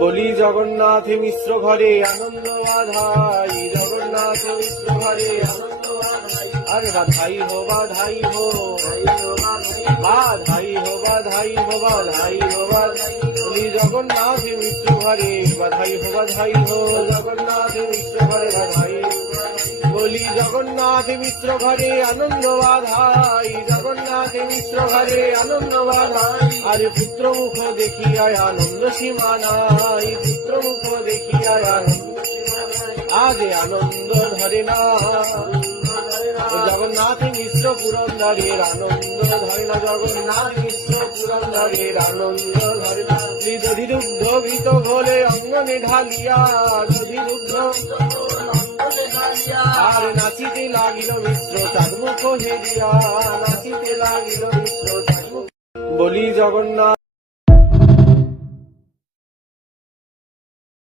বলি জগন্নাথ মিশ্র ঘরে আনন্দ বাধাই, জগন্নাথ মিশ্র ঘরে আনন্দ বাধাই। আরে বাধাই হো বাধাই হো, বাধাই হো বাধাই হো, বাধাই হো বাধাই। বলি জগন্নাথ মিশ্র ঘরে বাধাই হো বাধাই হো, জগন্নাথ মিশ্র ঘরে বাধাই। বলি জগন্নাথ মিশ্র ঘরে আনন্দ বাধাই, জগন্নাথ মিশ্র ঘরে আনন্দ বাধাই। আরে পুত্র মুখ দেখিয়ায় আনন্দ সীমা নাই, পুত্র মুখ দেখিয়ায় আনন্দ আজ আনন্দ ধরে না। জগন্নাথ মিশ্র পুরন্দরের আনন্দ ধরে না, জগন্নাথ মিশ্র পুরন্দরের আনন্দ ধরে না। দধিরুদ্ধ ভীত ঘোলে অঙ্গনে ঢালিয়া, দধিরুদ্ধ আর নাচিতে লাগিল মিশ্র চাঁদমুখ হেরিয়া, নাচিতে লাগিল মিশ্র চাঁদমুখ। বলি জগন্নাথ